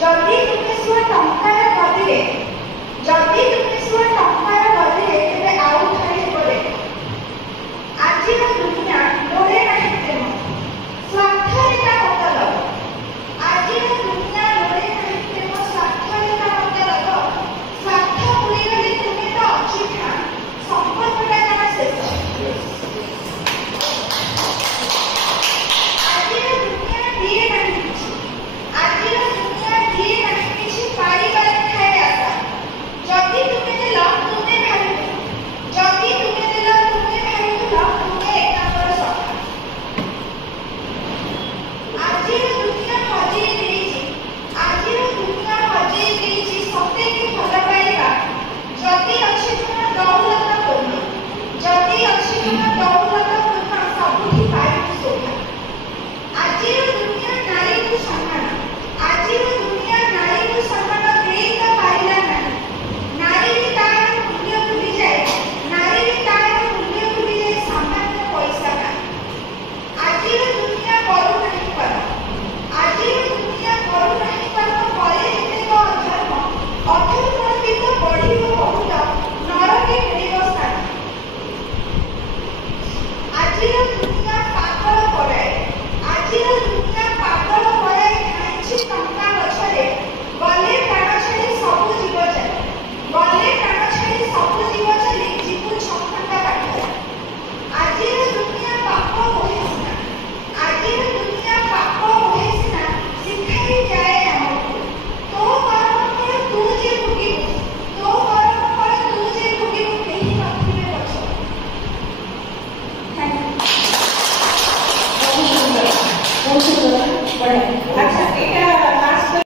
जदि तुमे सुआ टंकार बदले जदि तुमे सुआ टंकार बदले केबे आउ ठाई पड़े आजिर दुनिया लोड़े नहीं प्रेम स्वार्थ रेखा मतलब आजिर दुनिया लोड़े नहीं प्रेम स्वार्थ रेखा मतलब स्वार्थ पूरी गले तुमे तो अच्छी था संपर्कटा जाना शेष आजिर दुनिया दिए नहीं किछि आजिर दुनिया दिए नहीं किछि पाइबार ठाए आशा जदि तुमे देल तुमे भाबिबो जदि तुमे देल तुमे भाबिबो तुमे एकांतर सखा आजिर दुनिया हजेई देइछि आजिर दुनिया हजेई देइछि सते कि भल पाइबा जदि अछि तुम दौलत पूर्ण जदि अछि तुम दौलत पूर्ण सबुठी पाइबो शोभा आजिर दुनिया नारी को सम्मान आजिर दुनिया नारी को सम्मान देई त पाइला नहीं नारी भी तार मूल्य भूली जाए नारी भी तार मूल्य भूली जाए सामान्य पैसा का आजिर दुनिया करू नहीं कर आजिर दुनिया करू नहीं कर परे जेते को अधर्म भी तो बढ़िबो बहुत नरके मिलिबो स्थान आजिर दुनिया पागल कराए आजिर दुनिया पागल कराए खाइछि टंका गछरे गले प्राण छाड़ी सब जीव चले गले प्राण छाड़ी सब जीव चले जीव छखंडा काटे आजिर दुनिया पाप होइसिना आजिर दुनिया पाप होइसिना सिखाई जाए हमको तो कर्म फल तू जे भोगिबु तो कर्म फल तू जे भोगिबु केही नथिबे पछ थैंक यू बहुत सुंदर बढ़िया। अच्छा,